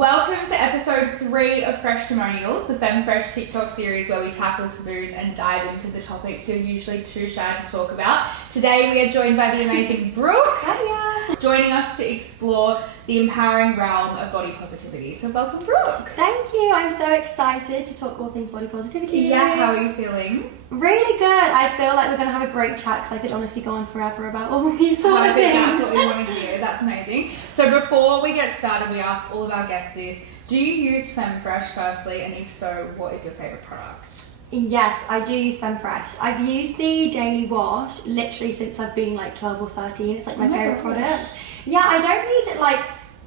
Welcome to episode 3 of Freshtimonials, the Femme Fresh TikTok series where we tackle taboos and dive into the topics you're usually too shy to talk about. Today we are joined by the amazing Brooke, joining us to explore the empowering realm of body positivity. So welcome, Brooke. Thank you. I'm so excited to talk all things body positivity. Yeah, how are you feeling? Really good. I feel like we're going to have a great chat because I could honestly go on forever about all these sort of things. That's what we want to hear. That's amazing. So before we get started, we ask all of our guests this. Do you use Femme Fresh firstly? And if so, what is your favourite product? Yes, I do use Femme Fresh. I've used the daily wash literally since I've been like 12 or 13. It's like my favourite product. Yeah, I don't use it like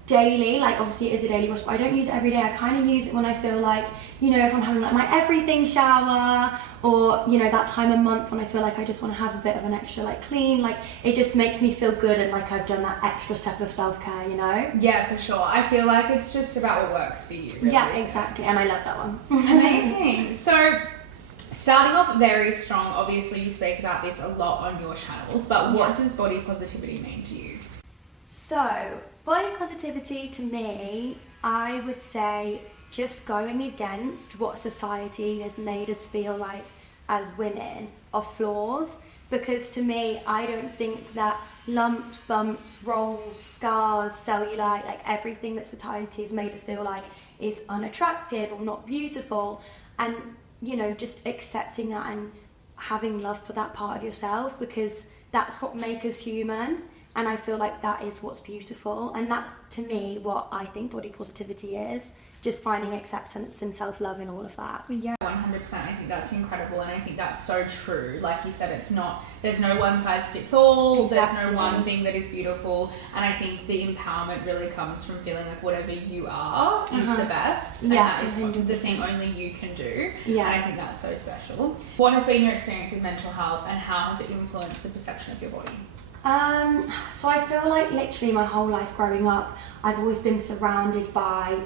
daily, like obviously it is a daily wash, but I don't use it every day. I kind of use it when I feel like, you know, if I'm having like my everything shower, or you know, that time of month when I feel like I just want to have a bit of an extra like clean, like it just makes me feel good and like I've done that extra step of self-care, you know? Yeah, for sure. I feel like it's just about what works for you, really. Yeah, exactly, and I love that one. Amazing. So starting off very strong, obviously you speak about this a lot on your channels, but what does body positivity mean to you? So, body positivity to me, I would say just going against what society has made us feel like as women are flaws, because to me, I don't think that lumps, bumps, rolls, scars, cellulite, like everything that society has made us feel like is unattractive or not beautiful, and you know, just accepting that and having love for that part of yourself, because that's what makes us human. And I feel like that is what's beautiful, and that's to me what I think body positivity is, just finding acceptance and self-love in all of that. Yeah, 100%. I think that's incredible, and I think that's so true. Like you said, it's not, there's no one size fits all. Exactly. There's no one thing that is beautiful, and I think the empowerment really comes from feeling like whatever you are is the best, and that is the thing only you can do. Yeah, and I think that's so special. What has been your experience with mental health, and how has it influenced the perception of your body? So I feel like literally my whole life growing up, I've always been surrounded by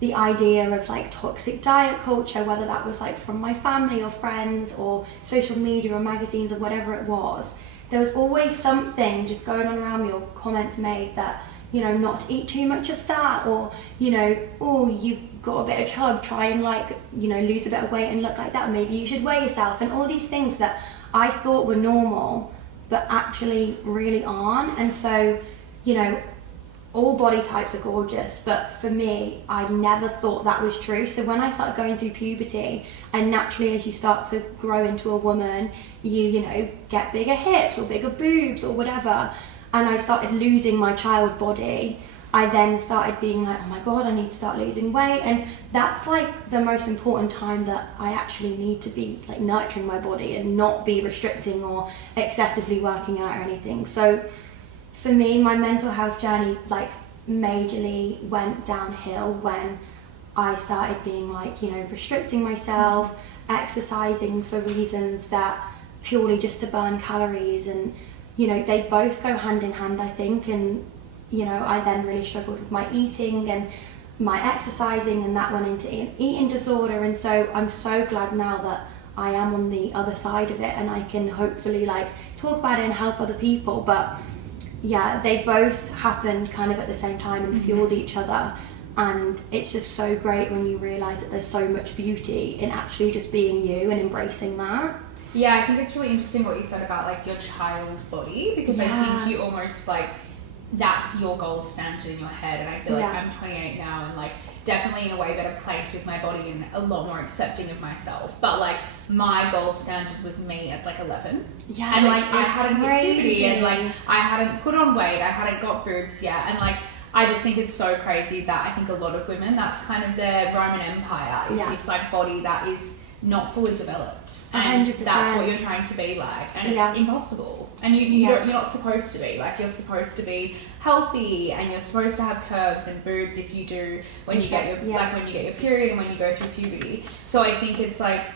the idea of like toxic diet culture, whether that was like from my family or friends or social media or magazines or whatever it was. There was always something just going on around me, or comments made that, you know, not to eat too much of that, or, you know, oh, you've got a bit of chub, try and like, you know, lose a bit of weight and look like that, maybe you should weigh yourself, and all these things that I thought were normal but actually really aren't. And so, you know, all body types are gorgeous, but for me, I never thought that was true. So when I started going through puberty, and naturally as you start to grow into a woman, you know, get bigger hips or bigger boobs or whatever, and I started losing my child body, I then started being like, oh my God, I need to start losing weight. And that's like the most important time that I actually need to be like nurturing my body and not be restricting or excessively working out or anything. So for me, my mental health journey like majorly went downhill when I started being like, you know, restricting myself, exercising for reasons that purely just to burn calories. And, you know, they both go hand in hand, I think. And you know, I then really struggled with my eating and my exercising, and that went into an eating disorder. And so I'm so glad now that I am on the other side of it, and I can hopefully like talk about it and help other people. But yeah, they both happened kind of at the same time and fueled each other. And it's just so great when you realise that there's so much beauty in actually just being you and embracing that. Yeah, I think it's really interesting what you said about like your child's body, because I think you almost like, that's your gold standard in your head. And I feel like I'm 28 now, and like definitely in a way better place with my body and a lot more accepting of myself. But like my gold standard was me at like 11. Yeah, and like I hadn't hit puberty, and like I hadn't put on weight, I hadn't got boobs yet, and like I just think it's so crazy that I think a lot of women, that's kind of their Roman Empire, is this like body that is not fully developed, and 100%. That's what you're trying to be like, and it's impossible, and you're not supposed to be like, you're supposed to be healthy, and you're supposed to have curves and boobs if you do when you get your like when you get your period and when you go through puberty. So I think it's like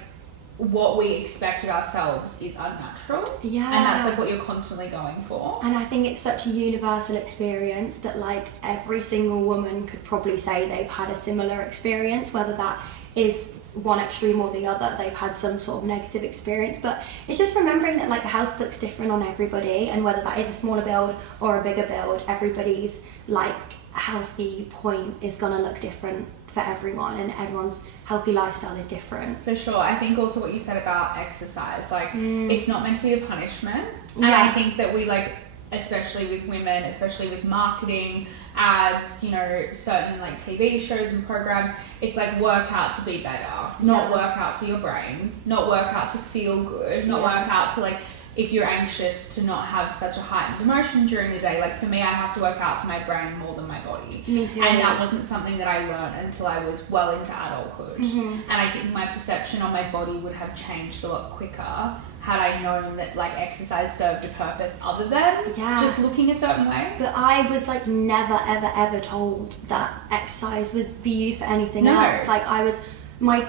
what we expect of ourselves is unnatural, and that's like what you're constantly going for. And I think it's such a universal experience that like every single woman could probably say they've had a similar experience, whether that is one extreme or the other, they've had some sort of negative experience. But it's just remembering that like health looks different on everybody, and whether that is a smaller build or a bigger build, everybody's like healthy point is going to look different for everyone, and everyone's healthy lifestyle is different. For sure. I think also what you said about exercise, like it's not meant to be a punishment. And Yeah. I think that we like, especially with women, especially with marketing, ads, you know, certain like TV shows and programs, it's like work out to be better, not work out for your brain, not work out to feel good, not work out to like, if you're anxious, to not have such a heightened emotion during the day. Like for me, I have to work out for my brain more than my body. Me too. And that wasn't something that I learned until I was well into adulthood. And I think my perception on my body would have changed a lot quicker had I known that like exercise served a purpose other than just looking a certain way. But I was like never ever told that exercise would be used for anything else. Like I was, my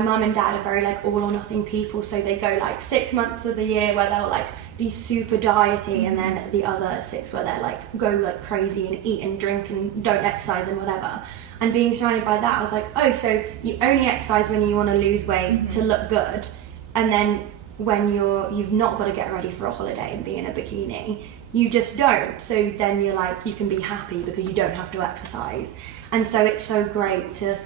mum and dad are very like all or nothing people, so they go like 6 months of the year where they'll like be super diety, and then the other 6 where they're like go like crazy and eat and drink and don't exercise and whatever. And being surrounded by that, I was like, oh, so you only exercise when you want to lose weight to look good, and then when you've not got to get ready for a holiday and be in a bikini, you just don't. So then you're like, you can be happy because you don't have to exercise. And so it's so great to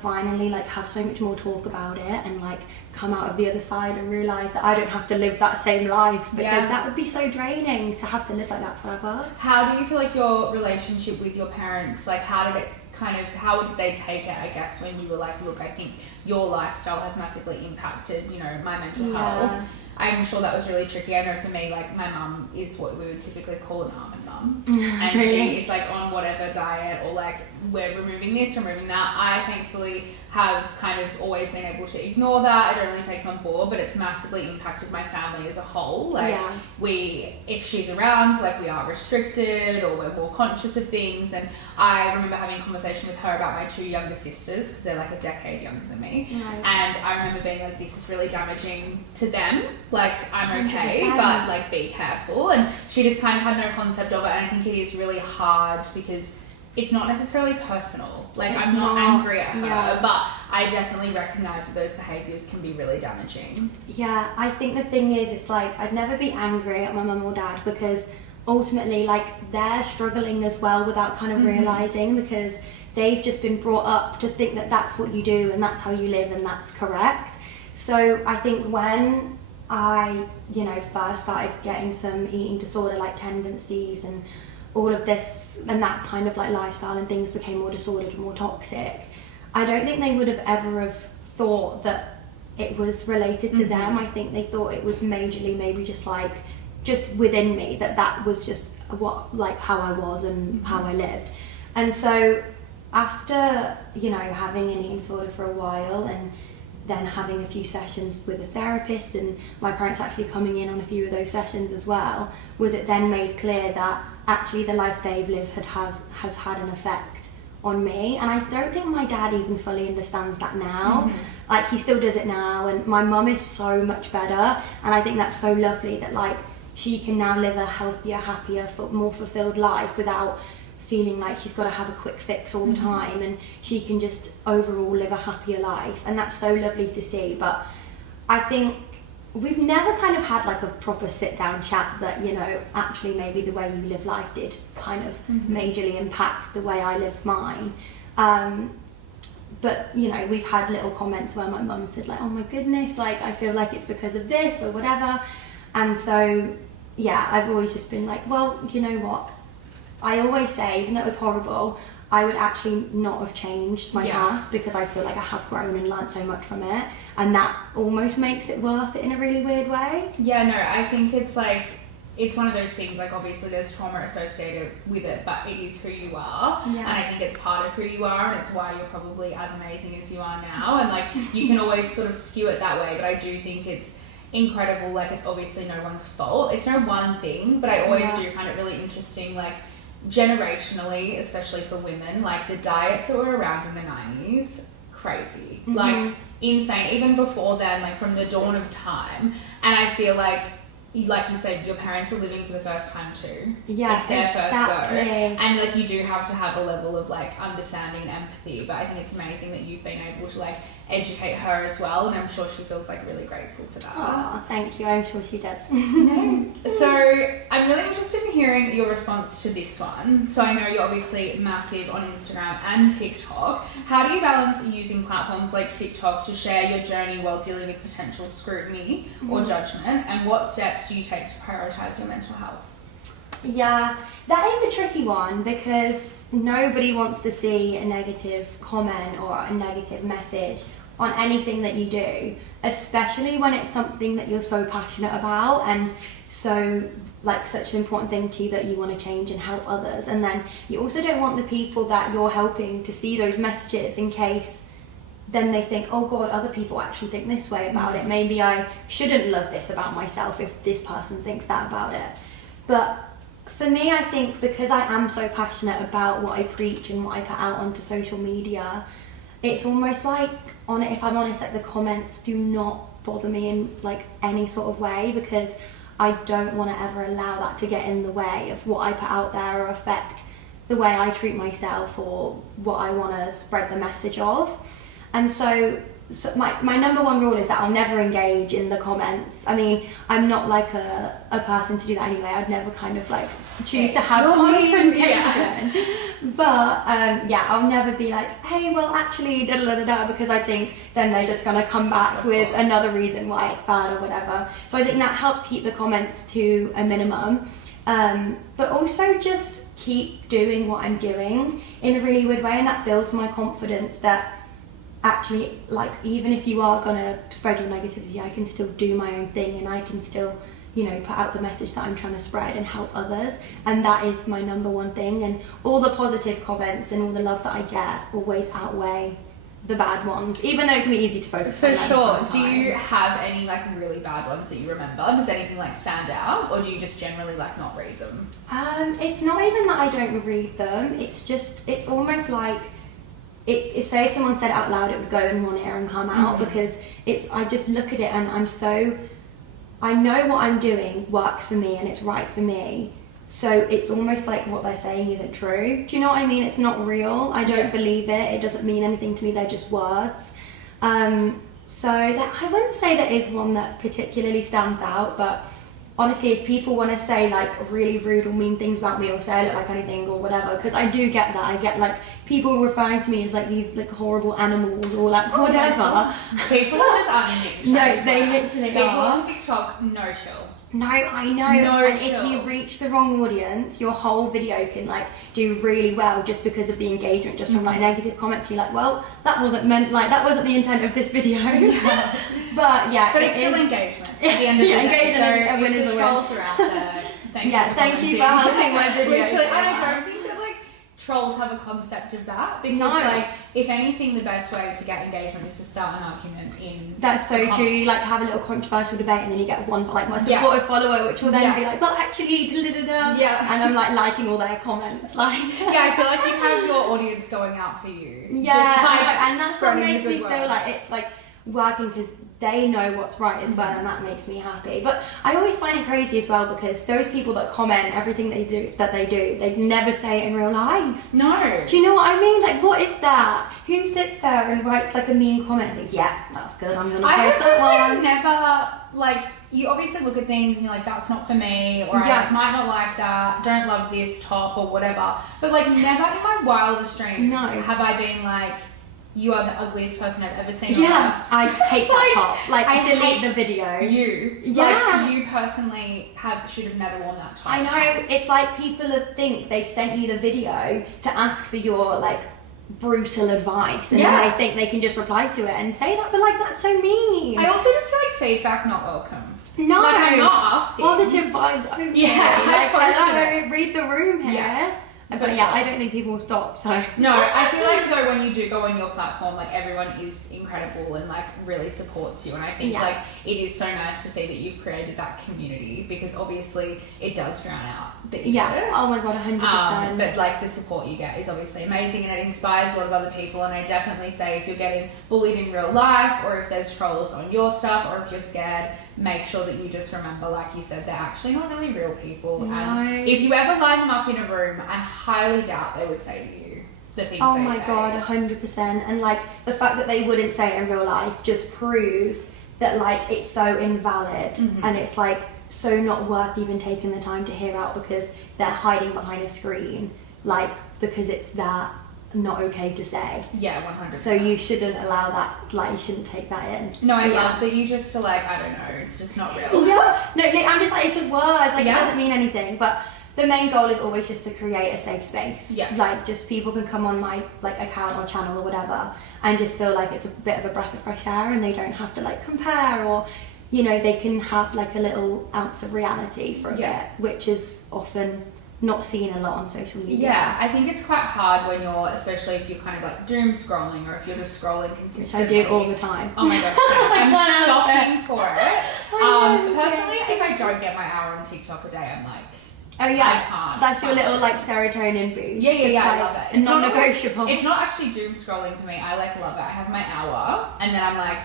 finally like have so much more talk about it, and like come out of the other side and realise that I don't have to live that same life, because that would be so draining to have to live like that forever. How do you feel like your relationship with your parents, like how did they take it, I guess, when you were like, look, I think your lifestyle has massively impacted, you know, my mental health. I'm sure that was really tricky. I know for me, like my mum is what we would typically call an almond mum, and she is like on whatever diet, or like we're removing this, removing that. I thankfully have kind of always been able to ignore that. I don't really take it on board, but it's massively impacted my family as a whole. Like if she's around, like we are restricted, or we're more conscious of things. And I remember having a conversation with her about my 2 younger sisters, because they're like a decade younger than me. And I remember being like, this is really damaging to them. Like I'm okay, 100%. but like be careful. And she just kind of had no concept of it. And I think it is really hard because it's not necessarily personal. Like I'm not angry at her, but I definitely recognise that those behaviours can be really damaging. Yeah, I think the thing is, it's like I'd never be angry at my mum or dad, because ultimately like they're struggling as well without kind of realising, because they've just been brought up to think that that's what you do and that's how you live and that's correct. So I think when I, you know, first started getting some eating disorder like tendencies, and all of this and that kind of like lifestyle, and things became more disordered and more toxic, I don't think they would have ever have thought that it was related to them. I think they thought it was majorly maybe just within me, that was just what, like how I was and how I lived. And so after, you know, having an eating disorder for a while, and then having a few sessions with a therapist, and my parents actually coming in on a few of those sessions as well, was it then made clear that actually the life they've lived has had an effect on me. And I don't think my dad even fully understands that now. Like he still does it now, and my mum is so much better, and I think that's so lovely that like she can now live a healthier, happier, more fulfilled life without feeling like she's got to have a quick fix all the time, and she can just overall live a happier life, and that's so lovely to see. But I think we've never kind of had like a proper sit down chat that, you know, actually maybe the way you live life did kind of majorly impact the way I lived mine. But, you know, we've had little comments where my mum said like, oh my goodness, like I feel like it's because of this or whatever. And so, yeah, I've always just been like, well, you know what? I always say, even though it was horrible, I would actually not have changed my past, because I feel like I have grown and learned so much from it, and that almost makes it worth it in a really weird way. Yeah, no, I think it's like, it's one of those things, like obviously there's trauma associated with it, but it is who you are, and I think it's part of who you are, and it's why you're probably as amazing as you are now, and like you can always sort of skew it that way, but I do think it's incredible. Like it's obviously no one's fault, it's no one thing, but I always do find it really interesting, like generationally, especially for women, like the diets that were around in the 90s, crazy, like insane, even before then, like from the dawn of time. And I feel like you said, your parents are living for the first time too. Yeah, it's their exactly. first go, and like you do have to have a level of like understanding and empathy, but I think it's amazing that you've been able to like educate her as well, and I'm sure she feels like really grateful for that. Oh, thank you. I'm sure she does. So I'm really interested in hearing your response to this one. So I know you're obviously massive on Instagram and TikTok. How do you balance using platforms like TikTok to share your journey while dealing with potential scrutiny or judgment? And what steps do you take to prioritise your mental health? Yeah, that is a tricky one because nobody wants to see a negative comment or a negative message on anything that you do, especially when it's something that you're so passionate about and so like such an important thing to you that you want to change and help others. And then you also don't want the people that you're helping to see those messages in case then they think, oh God, other people actually think this way about it. Maybe I shouldn't love this about myself if this person thinks that about it. But for me, I think because I am so passionate about what I preach and what I put out onto social media, it's almost like, if I'm honest, like the comments do not bother me in like any sort of way because I don't want to ever allow that to get in the way of what I put out there or affect the way I treat myself or what I want to spread the message of. And so my number one rule is that I'll never engage in the comments. I mean, I'm not like a person to do that anyway. I'd never kind of like choose to have confrontation. But yeah, I'll never be like, hey, well actually da da da da, because I think then they're just gonna come back with another reason why it's bad or whatever. So I think that helps keep the comments to a minimum. But also just keep doing what I'm doing in a really weird way, and that builds my confidence that actually, like, even if you are gonna spread your negativity, I can still do my own thing and I can still, you know, put out the message that I'm trying to spread and help others. And that is my number one thing. And all the positive comments and all the love that I get always outweigh the bad ones, even though it can be easy to focus on. For sure. Sometimes. Do you have any like really bad ones that you remember? Does anything like stand out, or do you just generally like not read them? It's not even that I don't read them. It's almost like say someone said it out loud, it would go in one ear and come out, because I just look at it and I know what I'm doing works for me and it's right for me. So it's almost like what they're saying isn't true. Do you know what I mean? It's not real. I don't believe it. It doesn't mean anything to me. They're just words. So that, I wouldn't say there is one that particularly stands out, but honestly, if people want to say like really rude or mean things about me or say I look like anything or whatever, because I do get that. I get like people referring to me as like these like horrible animals or like whatever. People are just unhinged. No, they literally people are. on TikTok, no chill. No, I know. And if you reach the wrong audience, your whole video can like do really well just because of the engagement, just from like negative comments. You're like, well, that wasn't the intent of this video. But yeah, but it's still engagement. At the end of the day. Engagement So and win is a win. Trolls are out there. Thank you for helping my video. Literally, I don't think that like trolls have a concept of that, because like if anything, the best way to get engagement is to start an argument in. That's so true. You like have a little controversial debate and then you get one like my supportive follower, which will then be like, well actually and I'm like liking all their comments, like I feel like you have your audience going out for you. And that's what makes me feel like it's like working, because they know what's right as well, and that makes me happy. But I always find it crazy as well, because those people that comment everything they do, they'd never say it in real life. No. Do you know what I mean? Like, what is that? Who sits there and writes like a mean comment and thinks, yeah, that's good, I'm gonna post that one? Never, like, you obviously look at things and you're like, that's not for me, or I might not like that, don't love this top or whatever. But like, never in my wildest dreams have I been like, you are the ugliest person I've ever seen. Yeah, I hate that top. Like, I delete the video. You. Yeah. Like, you personally should have never worn that top. I know. It's like people think they've sent you the video to ask for your, like, brutal advice. And then they think they can just reply to it and say that, but, like, that's so mean. I also just feel like feedback not welcome. No. Like, I'm not asking. Positive vibes only. Yeah. Like, hello, read the room here. Yeah. But I don't think people will stop, so. No, I feel like though when you do go on your platform, like everyone is incredible and like really supports you, and I think like it is so nice to see that you've created that community, because obviously it does drown out the idiots. Oh my god, 100%. But like the support you get is obviously amazing, and it inspires a lot of other people. And I definitely say if you're getting bullied in real life, or if there's trolls on your stuff, or if you're scared, make sure that you just remember, like you said, they're actually not really real people. No. And if you ever line them up in a room, I highly doubt they would say to you the things they say. Oh my god, 100%. And like the fact that they wouldn't say it in real life just proves that like it's so invalid, and it's like so not worth even taking the time to hear out because they're hiding behind a screen, like because it's that not okay to say. Yeah, 100%. So you shouldn't allow that, like you shouldn't take that in. No, I love that you just are like, I don't know, it's just not real. Yeah, no, I'm just like, it's just words, like it doesn't mean anything, but the main goal is always just to create a safe space. Yeah. Like just people can come on my like account or channel or whatever and just feel like it's a bit of a breath of fresh air and they don't have to like compare, or you know, they can have like a little ounce of reality for a bit, which is often not seen a lot on social media. Yeah, I think it's quite hard when you're, especially if you're kind of like doom scrolling or if you're just scrolling consistently. Which I do all the time. Oh my gosh, I'm shopping for it. Personally, if I don't get my hour on TikTok a day, I'm like, oh yeah, I can't. that's your little like serotonin boost. Yeah, like, I love it. It's non-negotiable. It's not actually doom scrolling for me. I like love it. I have my hour and then I'm like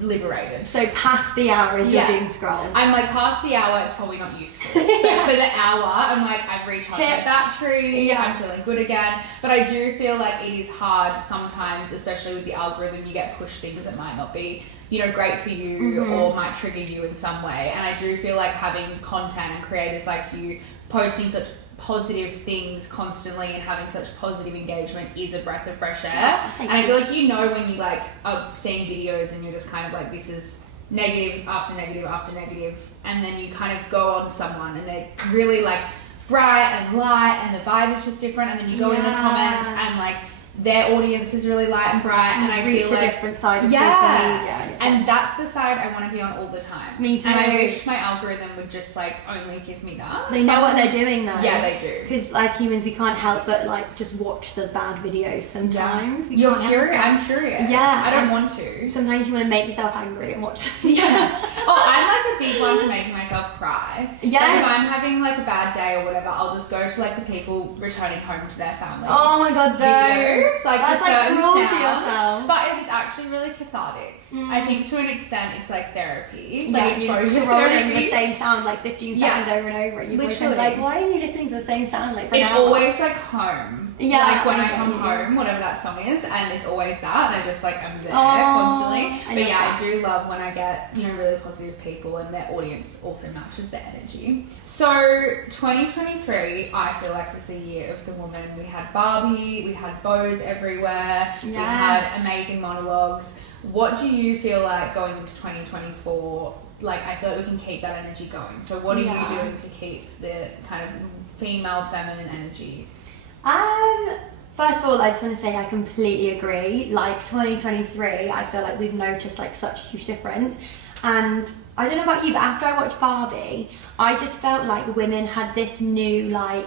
liberated. So past the hour is your doom scroll. I'm like past the hour, it's probably not useful. But for the hour, I'm like, I've recharged my battery, I'm feeling good again. But I do feel like it is hard sometimes, especially with the algorithm, you get pushed things that might not be, you know, great for you or might trigger you in some way. And I do feel like having content and creators like you posting such positive things constantly and having such positive engagement is a breath of fresh air. And I feel like, you know, when you like are seeing videos and you're just kind of like, this is negative after negative after negative, and then you kind of go on someone and they're really like bright and light and the vibe is just different, and then you go in the comments and like their audience is really light and bright, and I feel like a different side of social media, and that's the side I want to be on all the time. Me too. And I wish my algorithm would just like only give me that. They know what they're doing though. Yeah, they do. Because as humans, we can't help but like just watch the bad videos sometimes. You're curious. I'm curious. Yeah, I don't want to. Sometimes you want to make yourself angry and watch them. Yeah. Oh, I'm like a big one for making myself cry. Yeah. Like if I'm having like a bad day or whatever, I'll just go to like the people returning home to their family. Oh my god, videos. Like that's like cruel to yourself. But it's actually really cathartic. I think to an extent it's like therapy. Like it's you're scrolling the same sound like 15 seconds over and over, and your boyfriend's like, why are you listening to the same sound like for an hour? It's always like home. Yeah, like when I come home, whatever that song is, and it's always that, and I just like I'm there constantly. But yeah, I do love when I get, you know, really positive people and their audience also matches their energy. So 2023, I feel like was the year of the woman. We had Barbie, we had bows everywhere, we had amazing monologues. What do you feel like going into 2024? Like, I feel like we can keep that energy going. So what are you doing to keep the kind of female feminine energy? First of all, I just want to say I completely agree. Like 2023, I feel like we've noticed like such a huge difference. And I don't know about you, but after I watched Barbie, I just felt like women had this new like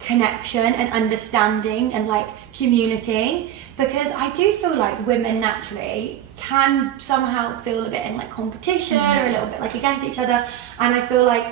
connection and understanding and like community, because I do feel like women naturally can somehow feel a bit in like competition or a little bit like against each other, and I feel like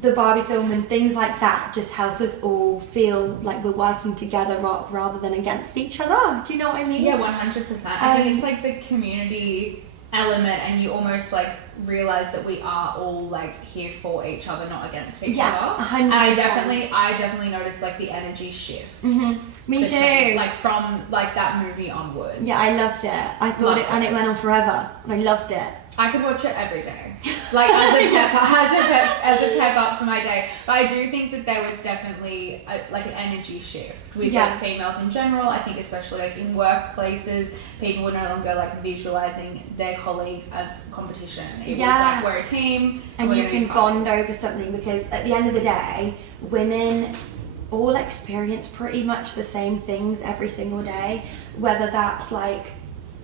the Barbie film and things like that just help us all feel like we're working together rather than against each other. Do you know what I mean? Yeah, 100%. I think it's like the community element, and you almost like realize that we are all like here for each other, not against each other. 100%. And I definitely noticed like the energy shift. Me too. Like from like that movie onwards. Yeah, I loved it. I thought it, and it went on forever. I loved it. I could watch it every day, like as a pep up for my day. But I do think that there was definitely like an energy shift with like females in general. I think especially like in workplaces, people were no longer like visualizing their colleagues as competition. It was like we're a team, and you can bond over something, because at the end of the day, women all experience pretty much the same things every single day, whether that's like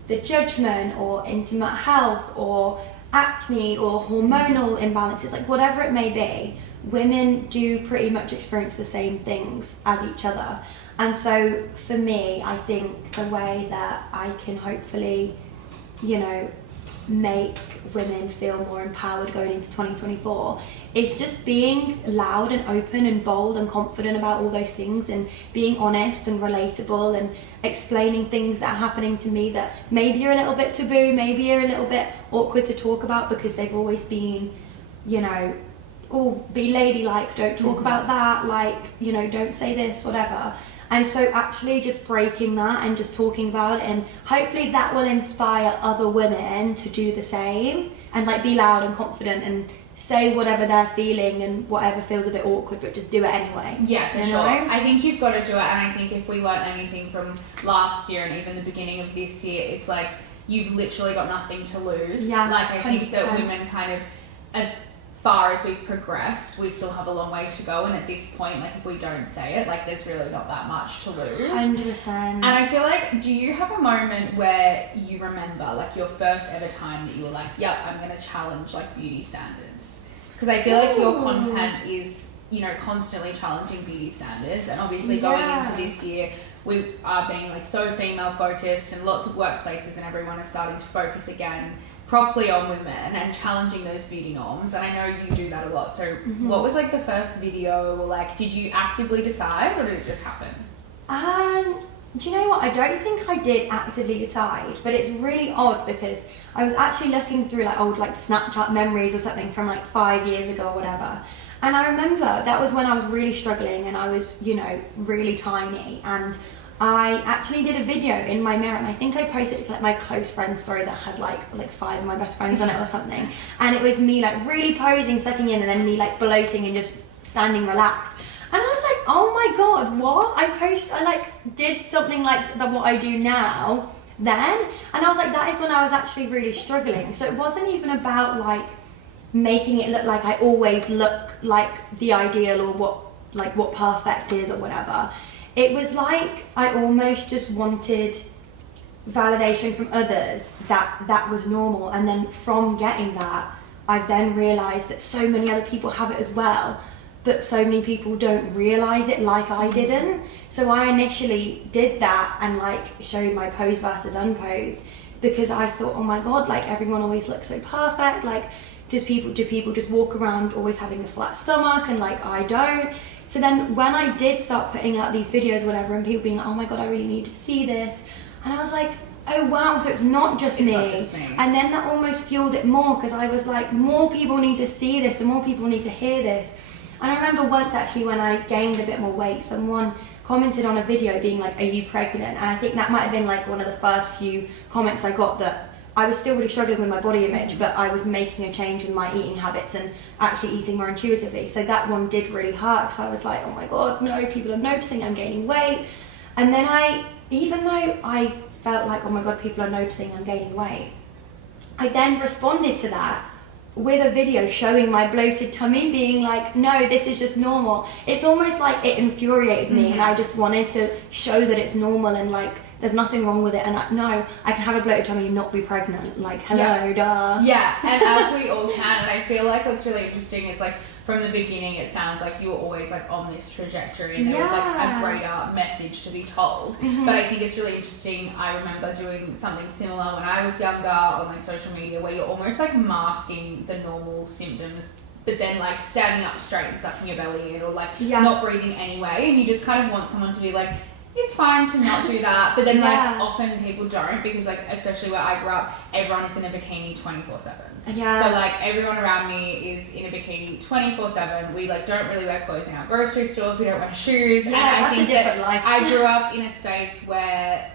the judgment or intimate health or acne or hormonal imbalances, like whatever it may be, women do pretty much experience the same things as each other. And so for me, I think the way that I can hopefully, you know, make women feel more empowered going into 2024 is just being loud and open and bold and confident about all those things, and being honest and relatable and explaining things that are happening to me that maybe are a little bit taboo, maybe are a little bit awkward to talk about because they've always been, you know, oh, be ladylike, don't talk about that, like, you know, don't say this, whatever. And so actually just breaking that and just talking about it, and hopefully that will inspire other women to do the same and like be loud and confident and say whatever they're feeling and whatever feels a bit awkward, but just do it anyway. Yeah, for sure. I think you've got to do it, and I think if we learned anything from last year and even the beginning of this year, it's like you've literally got nothing to lose. Yeah, like I think 100%. that women kind of, as far as we've progressed, we still have a long way to go, and at this point, like if we don't say it, like there's really not that much to lose. 100%. And I feel like, do you have a moment where you remember like your first ever time that you were like, yep, I'm going to challenge like beauty standards? Because I feel like your content is, you know, constantly challenging beauty standards, and obviously going into this year, we are being like so female focused, and lots of workplaces and everyone is starting to focus again properly on women and challenging those beauty norms, and I know you do that a lot. So what was like the first video, or like did you actively decide, or did it just happen? Do you know what, I don't think I did actively decide, but it's really odd because I was actually looking through like old like Snapchat memories or something from like 5 years ago or whatever, and I remember that was when I was really struggling and I was, you know, really tiny, and I actually did a video in my mirror, and I think I posted it to like my close friends story that had like 5 of my best friends on it or something, and it was me like really posing, sucking in, and then me like bloating and just standing relaxed, and I was like, oh my god, what? I like did something like what I do now then, and I was like, that is when I was actually really struggling. So it wasn't even about like making it look like I always look like the ideal or what perfect is or whatever. It was like I almost just wanted validation from others that was normal, and then from getting that, I then realised that so many other people have it as well, but so many people don't realise it like I didn't. So I initially did that and like showed my pose versus unposed, because I thought, oh my god, like everyone always looks so perfect, like do people just walk around always having a flat stomach, and like I don't. So then when I did start putting out these videos or whatever, and people being like, oh my god, I really need to see this, and I was like, oh wow, so it's not just me. And then that almost fueled it more, because I was like, more people need to see this and more people need to hear this. And I remember once actually when I gained a bit more weight, someone commented on a video being like, are you pregnant? And I think that might have been like one of the first few comments I got, that I was still really struggling with my body image, but I was making a change in my eating habits and actually eating more intuitively. So that one did really hurt, because I was like, oh my god, no, people are noticing I'm gaining weight. And then even though I felt like, oh my god, people are noticing I'm gaining weight, I then responded to that with a video showing my bloated tummy, being like, no, this is just normal. It's almost like it infuriated me, and I just wanted to show that it's normal and like there's nothing wrong with it, and I can have a bloated tummy and not be pregnant. Like, hello, duh. Yeah, and as we all can, and I feel like what's really interesting is like from the beginning, it sounds like you were always like on this trajectory, and there was like a greater message to be told. But I think it's really interesting. I remember doing something similar when I was younger on like social media, where you're almost like masking the normal symptoms, but then like standing up straight and sucking your belly in, or like not breathing anyway, and you just kind of want someone to be like, it's fine to not do that, but then like often people don't, because like especially where I grew up, everyone is in a bikini 24/7. So like everyone around me is in a bikini 24/7. We like don't really wear clothes in our grocery stores. We don't wear shoes. And I think that I grew up in a space where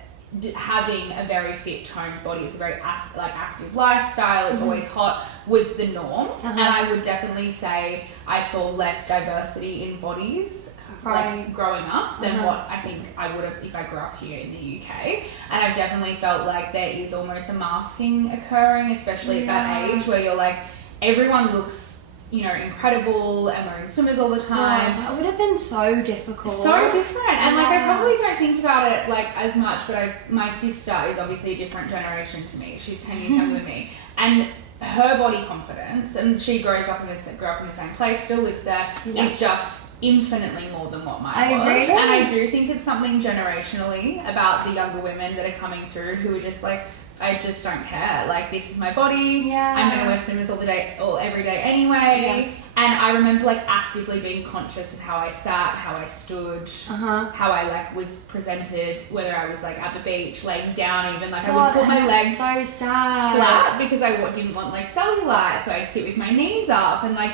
having a very fit, toned body, it's a very active lifestyle. It's always hot, was the norm. And I would definitely say I saw less diversity in bodies like growing up than what I think I would have if I grew up here in the UK. And I've definitely felt like there is almost a masking occurring, especially at that age, where you're like, everyone looks, you know, incredible, and we're in swimmers all the time. That would have been so difficult. So different. And like I probably don't think about it like as much, but my sister is obviously a different generation to me. She's 10 years younger than me. And her body confidence, and she grew up in the same place, still lives there, is just infinitely more than what mine was. Really? And I do think it's something generationally about the younger women that are coming through who are just like, I just don't care. Like, this is my body. I'm going to wear swimmers all the day, or every day anyway. And I remember like actively being conscious of how I sat, how I stood, how I like was presented, whether I was like at the beach, laying down even. Like I would put my legs so sad. flat because I didn't want like cellulite. So I'd sit with my knees up, and like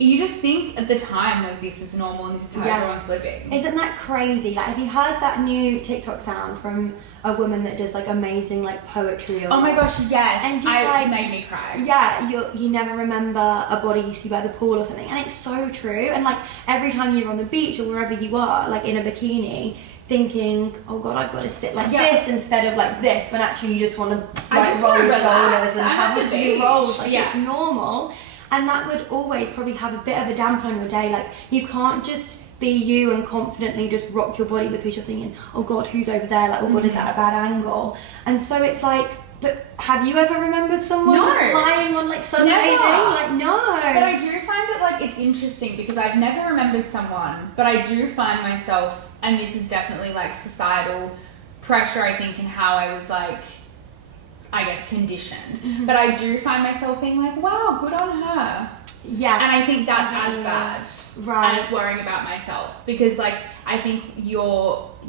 you just think at the time, like, this is normal and this is how everyone's living. Isn't that crazy? Like, have you heard that new TikTok sound from a woman that does, like, amazing, like, poetry? Oh my gosh, yes. And It made me cry. Yeah, you never remember a body you see by the pool or something. And it's so true. And, like, every time you're on the beach or wherever you are, like, in a bikini, thinking, oh God, I've got to sit like this instead of like this, when actually you just want to, like, roll your shoulders and have a few rolls. Like, it's normal. And that would always probably have a bit of a damper on your day. Like, you can't just be you and confidently just rock your body because you're thinking, oh God, who's over there? Like, oh God, is that a bad angle? And so it's like, but have you ever remembered someone just lying on, like, sunbathing? Like, no. But I do find it, like, it's interesting because I've never remembered someone, but I do find myself, and this is definitely, like, societal pressure, I think, and how I was, like, I guess, conditioned. But I do find myself being like, wow, good on her. Yeah. And I think that's as bad as worrying about myself. Because, like, I think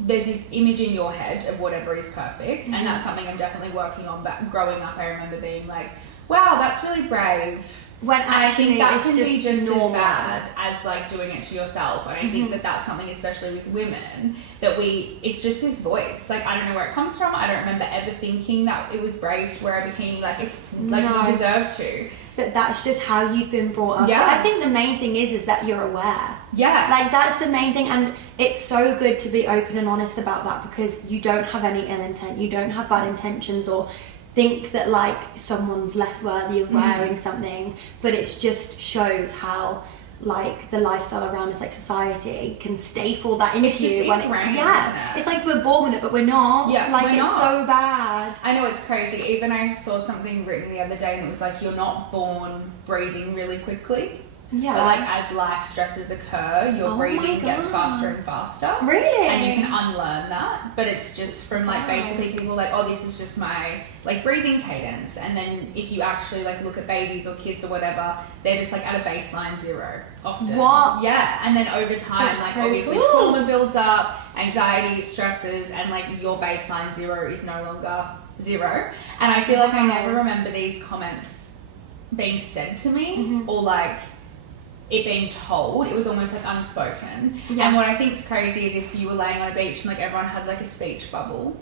there's this image in your head of whatever is perfect. And that's something I'm definitely working on. But growing up, I remember being like, wow, that's really brave. When actually, I think that can be just normal. as bad as, like, doing it to yourself. And I think that that's something, especially with women, that it's just this voice. Like, I don't know where it comes from. I don't remember ever thinking that it was brave to wear a bikini. Like, it's like, you deserve to. But that's just how you've been brought up. Yeah. But I think the main thing is that you're aware. Yeah. Like, that's the main thing. And it's so good to be open and honest about that, because you don't have any ill intent. You don't have bad intentions or think that, like, someone's less worthy of wearing something, but it just shows how, like, the lifestyle around us, like, society can staple that into you. When it's like we're born with it, but we're not. Yeah, like, it's so bad. I know, it's crazy. Even I saw something written the other day and it was like, you're not born breathing really quickly. Yeah. But, like, as life stresses occur, your breathing gets faster and faster. Really? And you can unlearn that. But it's just from, like, basically people like, oh, this is just my, like, breathing cadence. And then if you actually, like, look at babies or kids or whatever, they're just, like, at a baseline 0 often. What? Yeah. And then over time, That's like, so obviously cool. trauma builds up, anxiety, stresses, and, like, your baseline 0 is no longer 0. And I feel like I never remember these comments being said to me or, like, it being told. It was almost like unspoken. And what I think is crazy is if you were laying on a beach and, like, everyone had, like, a speech bubble.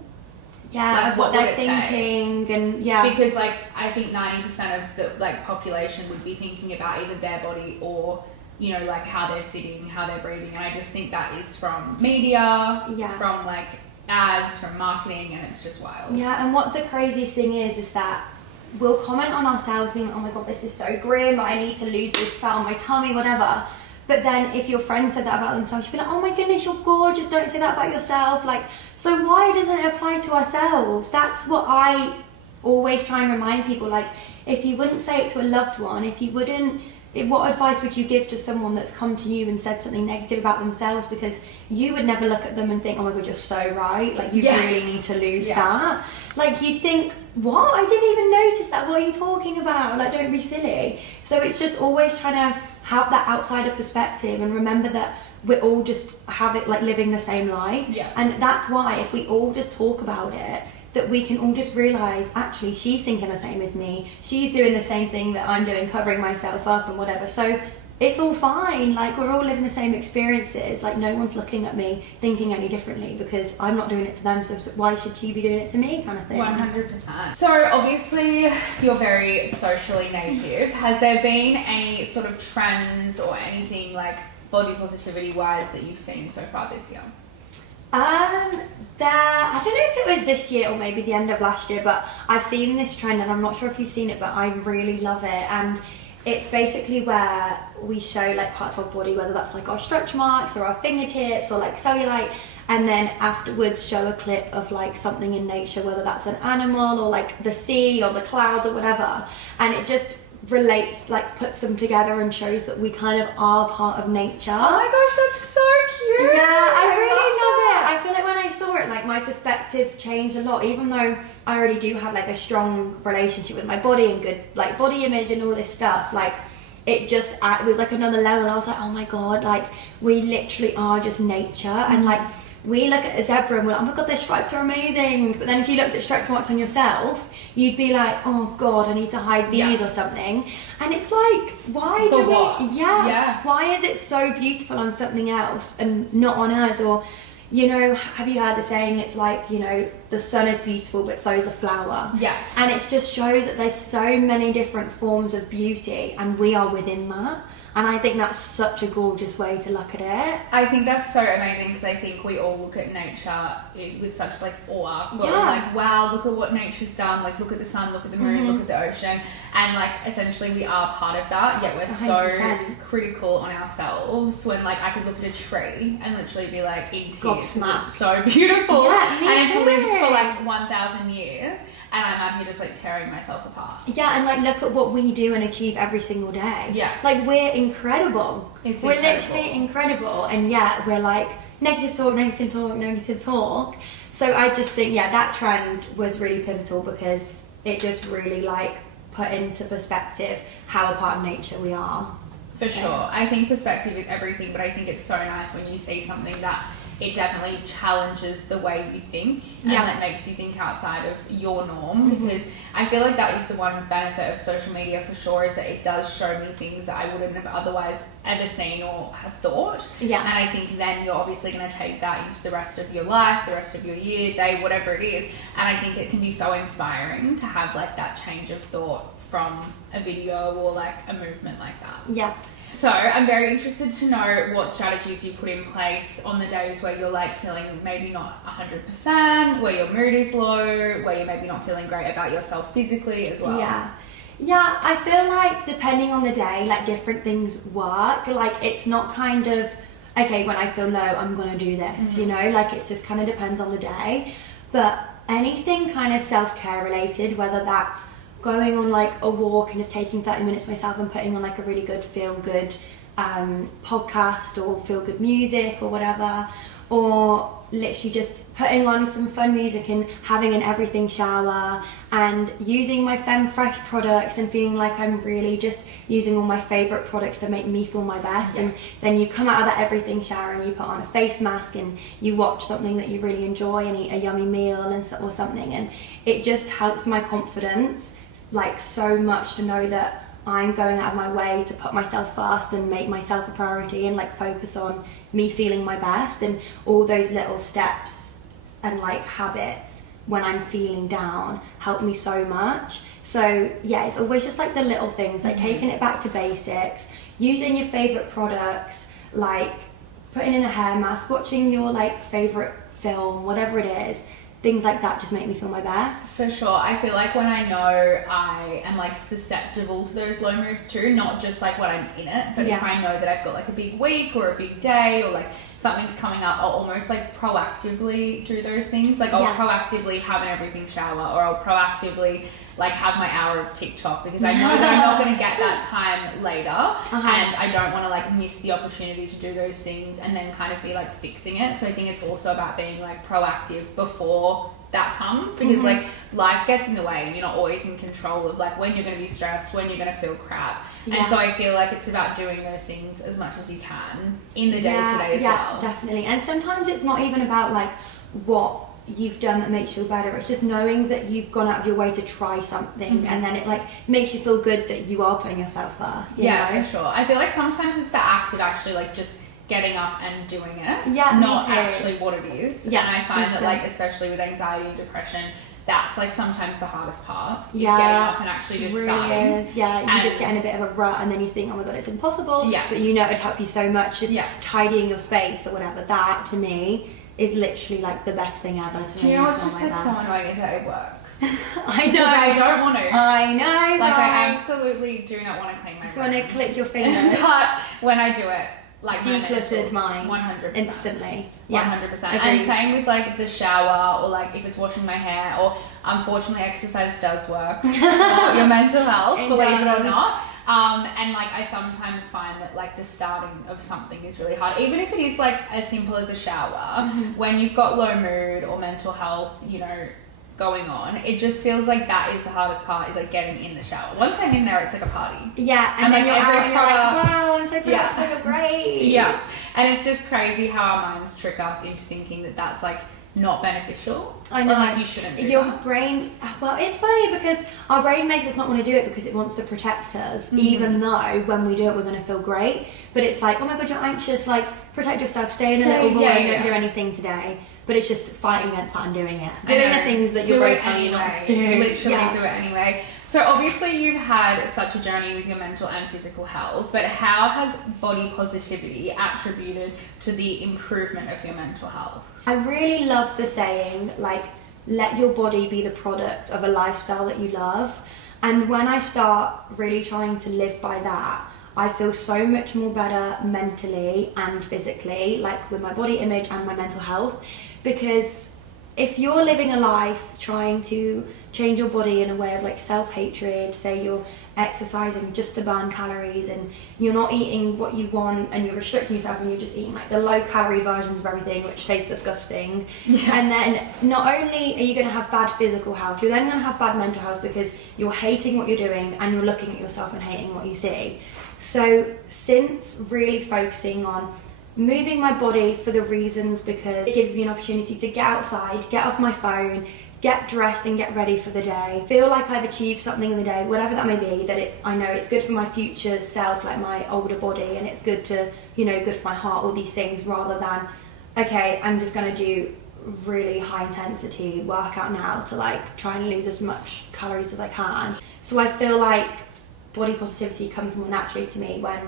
Yeah, like, what they're thinking say? And because, like, I think 90% of the, like, population would be thinking about either their body or, you know, like, how they're sitting, how they're breathing. And I just think that is from media, from, like, ads, from marketing, and it's just wild. Yeah, and what the craziest thing is that we'll comment on ourselves being, oh my God, this is so grim, I need to lose this fat on my tummy, whatever. But then if your friend said that about themselves, you'd be like, oh my goodness, you're gorgeous, don't say that about yourself. Like, so why doesn't it apply to ourselves? That's what I always try and remind people. Like, if you wouldn't say it to a loved one, what advice would you give to someone that's come to you and said something negative about themselves? Because you would never look at them and think, oh my God, you're so right, like, you really need to lose that. Like, you'd think, what? I didn't even notice that. What are you talking about? Like, don't be silly. So it's just always trying to have that outsider perspective and remember that we're all just living the same life. And that's why if we all just talk about it, that we can all just realise, actually, she's thinking the same as me, she's doing the same thing that I'm doing, covering myself up and whatever. So it's all fine. Like, we're all living the same experiences. Like, no one's looking at me thinking any differently because I'm not doing it to them, so why should she be doing it to me, kind of thing. 100%. So obviously you're very socially native. Has there been any sort of trends or anything, like, body positivity wise that you've seen so far this year? I don't know if it was this year or maybe the end of last year, but I've seen this trend and I'm not sure if you've seen it, but I really love it. And it's basically where we show, like, parts of our body, whether that's, like, our stretch marks or our fingertips or, like, cellulite, and then afterwards show a clip of, like, something in nature, whether that's an animal or, like, the sea or the clouds or whatever. And it just relates, like, puts them together and shows that we kind of are part of nature. Oh my gosh, that's so cute. Yeah, I really love it. I feel like when I saw it, like, my perspective changed a lot, even though I already do have, like, a strong relationship with my body and good, like, body image and all this stuff. Like, it was like another level. I was like, oh my God, like, we literally are just nature. And, like, we look at a zebra and we're like, oh my god, their stripes are amazing. But then if you looked at stripes marks on yourself, you'd be like, oh god, I need to hide these or something. And it's like, why do we? Yeah. Why is it so beautiful on something else and not on us? Or, you know, have you heard the saying? It's like, you know, the sun is beautiful, but so is a flower. Yeah. And it just shows that there's so many different forms of beauty, and we are within that. And I think that's such a gorgeous way to look at it. I think that's so amazing, because I think we all look at nature with such like awe. We're like, wow, look at what nature's done. Like, look at the sun, look at the moon, look at the ocean. And like, essentially we are part of that, yet we're 100%. So critical on ourselves when like I could look at a tree and literally be like in tears. It's so beautiful. Yeah, me and too. It's lived for like 1,000 years. And I'm out here just like tearing myself apart. Yeah, and like look at what we do and achieve every single day. Yeah. Like, we're incredible. We're literally incredible. And yet we're like, negative talk, negative talk, negative talk. So I just think, that trend was really pivotal, because it just really like put into perspective how a part of nature we are. For sure. I think perspective is everything, but I think it's so nice when you see something that it definitely challenges the way you think, and that makes you think outside of your norm, because I feel like that is the one benefit of social media for sure, is that it does show me things that I wouldn't have otherwise ever seen or have thought. And I think then you're obviously going to take that into the rest of your life, the rest of your year, day, whatever it is, and I think it can be so inspiring to have like that change of thought from a video or like a movement like that. So I'm very interested to know what strategies you put in place on the days where you're like feeling maybe not 100%, where your mood is low, where you're maybe not feeling great about yourself physically as well. Yeah, I feel like depending on the day, like different things work. Like, it's not kind of, okay, when I feel low, I'm going to do this, you know? Like, it just kind of depends on the day. But anything kind of self-care related, whether that's going on like a walk and just taking 30 minutes myself and putting on like a really good feel good podcast or feel good music or whatever, or literally just putting on some fun music and having an everything shower and using my Femme Fresh products and feeling like I'm really just using all my favourite products to make me feel my best. And then you come out of that everything shower and you put on a face mask and you watch something that you really enjoy and eat a yummy meal or something, and it just helps my confidence like so much to know that I'm going out of my way to put myself first and make myself a priority and like focus on me feeling my best. And all those little steps and like habits when I'm feeling down help me so much. So it's always just like the little things, like taking it back to basics, using your favorite products, like putting in a hair mask, watching your like favorite film, whatever it is. Things like that just make me feel my best. For sure. I feel like when I know I am like susceptible to those low moods too, not just like when I'm in it, but if I know that I've got like a big week or a big day or like something's coming up, I'll almost like proactively do those things. Like I'll proactively have an everything shower, or I'll proactively like have my hour of TikTok, because I know that I'm not going to get that time later, and I don't want to like miss the opportunity to do those things and then kind of be like fixing it. So I think it's also about being like proactive before that comes, because like life gets in the way and you're not always in control of like when you're going to be stressed, when you're going to feel crap. And so I feel like it's about doing those things as much as you can in the day-to-day as well. Yeah, definitely. And sometimes it's not even about like what you've done that makes you feel better, it's just knowing that you've gone out of your way to try something, and then it like makes you feel good that you are putting yourself first, you know? For sure. I feel like sometimes it's the act of actually like just getting up and doing it, not actually what it is. And I find that like especially with anxiety and depression, that's like sometimes the hardest part, is getting up and actually just starting. You just get in a bit of a rut and then you think, oh my god, it's impossible, but you know it'd help you so much, just tidying your space or whatever. That to me is literally like the best thing ever. Do you know what's just like so annoying is that it works. I know. I don't want to. I know. Like I absolutely do not want to clean my room. So when they click your fingers. But when I do it, like decluttered mind 100% instantly. 100%. And same with like the shower, or like if it's washing my hair, or unfortunately exercise does work for your mental health, believe it or not. And like I sometimes find that like the starting of something is really hard, even if it is like as simple as a shower. When you've got low mood or mental health, you know, going on, it just feels like that is the hardest part, is like getting in the shower. Once I'm in there, it's like a party. And then like you're every out and you're like, wow, I'm so productive, I feel great. And it's just crazy how our minds trick us into thinking that that's like not beneficial. I know. Or like you shouldn't do Your that. brain, well, it's funny because our brain makes us not want to do it because it wants to protect us, even though when we do it, we're going to feel great. But it's like, oh my God, you're anxious, like, protect yourself, stay in a little void, don't do anything today. But it's just fighting against that and doing it. Doing the things that your brain's telling you not to do. Literally do it anyway. So obviously you've had such a journey with your mental and physical health, but how has body positivity attributed to the improvement of your mental health? I really love the saying, like, let your body be the product of a lifestyle that you love. And when I start really trying to live by that, I feel so much more better mentally and physically, like with my body image and my mental health. Because if you're living a life trying to change your body in a way of like self-hatred, say you're exercising just to burn calories and you're not eating what you want and you're restricting yourself and you're just eating like the low calorie versions of everything which tastes disgusting, and then not only are you going to have bad physical health, you're then going to have bad mental health because you're hating what you're doing and you're looking at yourself and hating what you see. So since really focusing on moving my body for the reasons because it gives me an opportunity to get outside, get off my phone, get dressed and get ready for the day, feel like I've achieved something in the day, whatever that may be, that I know it's good for my future self, like my older body, and it's good to, good for my heart, all these things, rather than, okay, I'm just going to do really high intensity workout now to like try and lose as much calories as I can. So I feel like body positivity comes more naturally to me when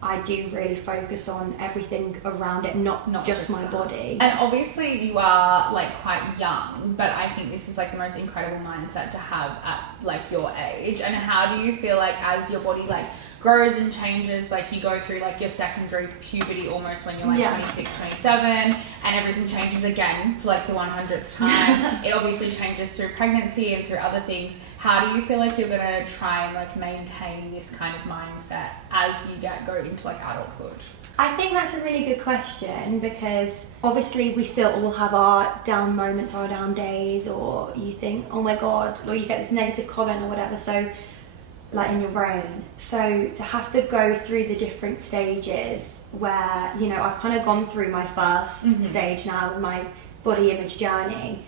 I do really focus on everything around it, not just my body. And obviously you are like quite young, but I think this is like the most incredible mindset to have at like your age. And how do you feel like as your body like grows and changes, like you go through like your secondary puberty almost when you're like 26, 27, and everything changes again for like the 100th time. It obviously changes through pregnancy and through other things. How do you feel like you're gonna try and like maintain this kind of mindset as you go into like adulthood? I think that's a really good question because obviously we still all have our down moments or our down days, or you think, oh my God, or you get this negative comment or whatever, so like in your brain. So to have to go through the different stages where, I've kind of gone through my first stage now with my body image journey.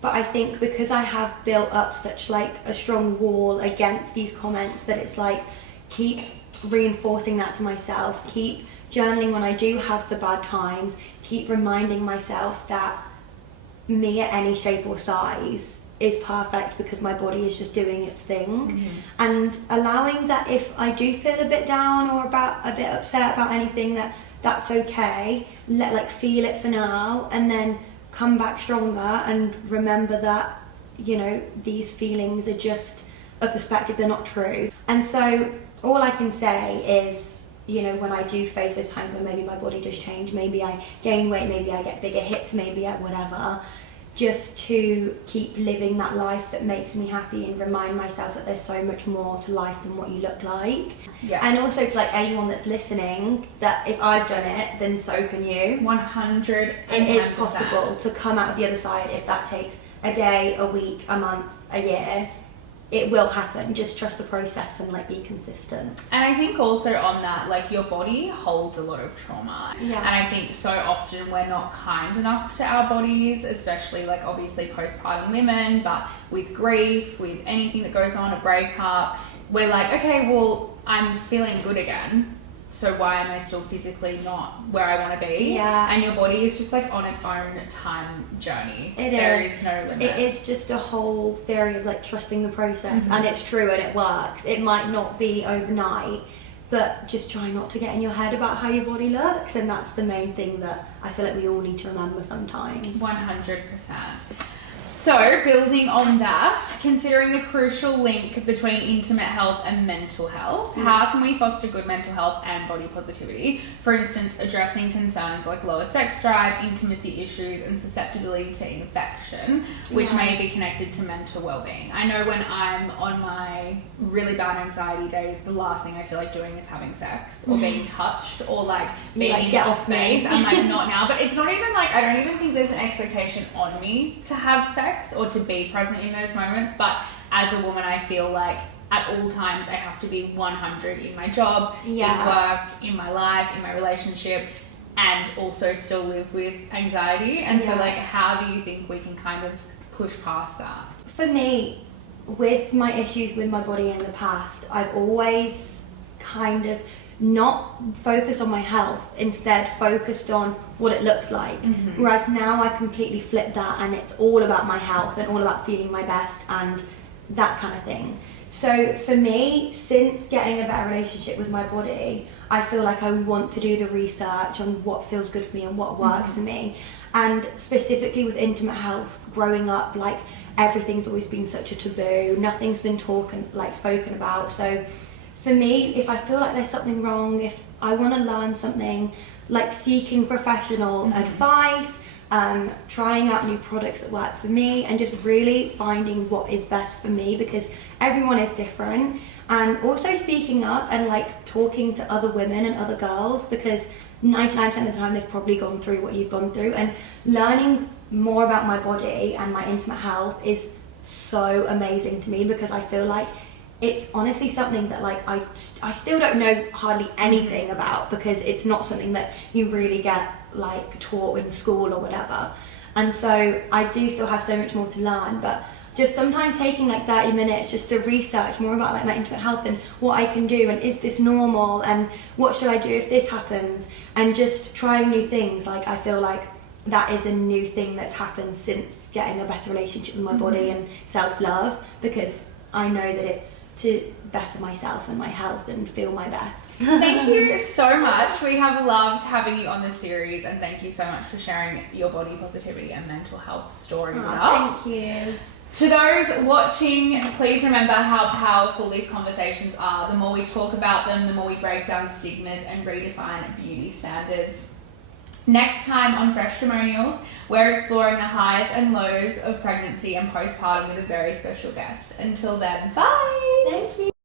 But I think because I have built up such like a strong wall against these comments that it's like keep reinforcing that to myself, keep journaling when I do have the bad times, keep reminding myself that me at any shape or size is perfect because my body is just doing its thing. And allowing that if I do feel a bit down or a bit upset about anything, that's okay, feel it for now and then come back stronger and remember that, these feelings are just a perspective, they're not true. And so all I can say is, when I do face those times where maybe my body does change, maybe I gain weight, maybe I get bigger hips, maybe whatever, just to keep living that life that makes me happy and remind myself that there's so much more to life than what you look like. And also to like anyone that's listening, that if I've done it, then so can you. 100%. It is possible to come out the other side if that takes a day, a week, a month, a year. It will happen. Just trust the process and be consistent. And I think also on that, your body holds a lot of trauma. And I think so often we're not kind enough to our bodies, especially obviously postpartum women, but with grief, with anything that goes on, a breakup, we're like, okay, well, I'm feeling good again. So why am I still physically not where I want to be? And your body is just on its own time journey. There is no limit. It is just a whole theory of trusting the process, and it's true and it works. It might not be overnight, but just try not to get in your head about how your body looks, and that's the main thing that I feel like we all need to remember sometimes. 100%. So, building on that, considering the crucial link between intimate health and mental health, how can we foster good mental health and body positivity? For instance, addressing concerns like lower sex drive, intimacy issues, and susceptibility to infection, which may be connected to mental well-being. I know when I'm on my really bad anxiety days, the last thing I feel like doing is having sex or being touched or being in get a off space. me. I'm not now, but it's not even I don't even think there's an expectation on me to have sex or to be present in those moments, but as a woman I feel like at all times I have to be 100 in my job, in work, in my life, in my relationship, and also still live with anxiety. And so Yeah. like, how do you think we can kind of push past that? For me, with my issues with my body in the past, I've always kind of not focused on my health, instead focused on what it looks like. Whereas now I completely flip that, and it's all about my health and all about feeling my best and that kind of thing. So for me, since getting a better relationship with my body, I feel like I want to do the research on what feels good for me and what works for me. And specifically with intimate health, growing up, like, everything's always been such a taboo, nothing's been spoken about. So for me, if I feel like there's something wrong, if I want to learn something, like seeking professional advice, trying out new products that work for me, and just really finding what is best for me, because everyone is different. And also speaking up and like talking to other women and other girls, because 99% of the time they've probably gone through what you've gone through, and learning more about my body and my intimate health is so amazing to me, because I feel like it's honestly something that like I still don't know hardly anything about, because it's not something that you really get like taught in school or whatever. And so I do still have so much more to learn, but just sometimes taking like 30 minutes just to research more about like my intimate health and what I can do, and is this normal, and what should I do if this happens, and just trying new things. Like, I feel like that is a new thing that's happened since getting a better relationship with my body and self-love, because I know that it's to better myself and my health and feel my best. Thank you so much. We have loved having you on this series, and thank you so much for sharing your body positivity and mental health story with us. Thank you. To those watching, please remember how powerful these conversations are. The more we talk about them, the more we break down stigmas and redefine beauty standards. Next time on Freshtimonials, we're exploring the highs and lows of pregnancy and postpartum with a very special guest. Until then, bye! Thank you.